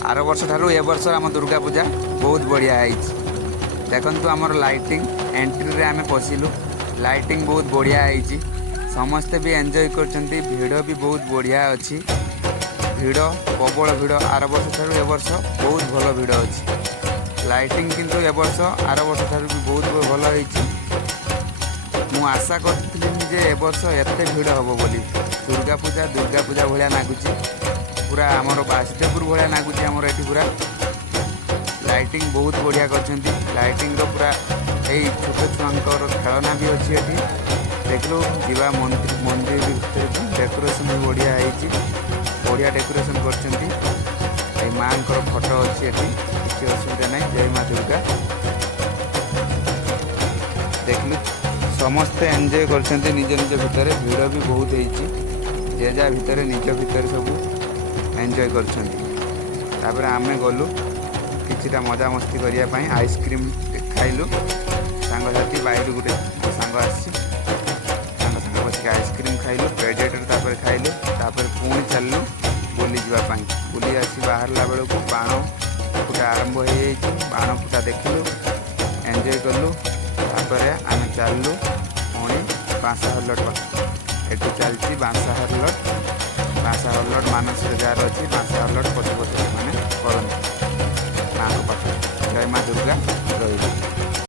Are वर्ष ठारू ए वर्ष आम दुर्गा पूजा बहुत बढ़िया है। देखु आमर लाइटिंग एंट्री रे आम पशिलु लाइटिंग बहुत बढ़िया है। समस्ते भी एंजॉय करछंती। भिड़ भी बहुत बढ़िया अच्छी। भिड़ प्रबल भिड़ आर वर्ष ठारू ए वर्ष बहुत भल भिड़ अच्छी। लाइटिंग किंतु ए वर्ष आर वर्ष ठारू भी बहुत भल होईची। मु आशा करथिली जे ए वर्ष एते भिड़ हबो बोली। दुर्गा पूजा भलिया नागुची। पूरा आमर बासुदेवपुर भाया नागुची। आमर एठी पूरा लाइटिंग बहुत बढ़िया करछंती। लाइटिंग रो पूरा एई छोट छुआंकर खेलना भी अच्छी। एठी देखलो जीवा मंदिर भीतर डेकोरेशन भी बढ़िया है। बढ़िया डेकोरेशन करछंती। एई मांकर फोटो अच्छी। एठी किसी असुविधा नहीं। जय मां दुर्गा। देखलो समस्ते एंजॉय करछंती निज निज भितर। भिड़ भी बहुत होईची। जे जा भितर निज भितर सब एंजॉय कर। आमे गलु किछिटा मजा मस्ती करने आइसक्रीम खाइलु। सांगसाथी बाहर गोटे सांग आसी बस आइसक्रीम खाइलु। प्रेडेटर खाइलु। पुणी चलु बुली जावाई। बुली आसी बाहर बेलू बाण फुटा आरंभ हो बाण फुटा देखलु एंजॉय कलु। आम चलु पुणी बांसा हल्लट एटू चलती बांसा हल्लट मानस जार अच्छी बांसा हल्लट पशु पशु से करते माँ पाख। जय माँ दुर्गा रही।